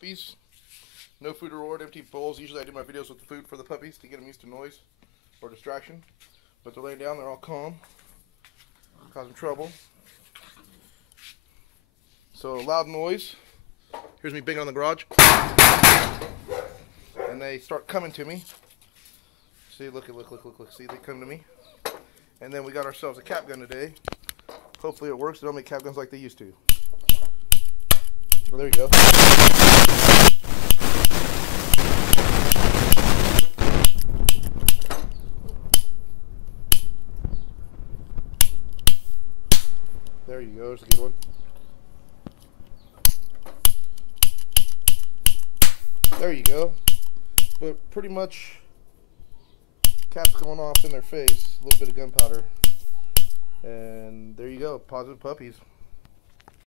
puppies. No food reward, empty bowls. Usually I do my videos with the food for the puppies to get them used to noise or distraction. But they're laying down, they're all calm, causing trouble. So loud noise. Here's me banging on the garage. And they start coming to me. See, look. See, they come to me. And then we got ourselves a cap gun today. Hopefully it works. They don't make cap guns like they used to. Well, there you go. There you go. There's a good one. There you go. But pretty much caps going off in their face, a little bit of gunpowder, and there you go, positive puppies.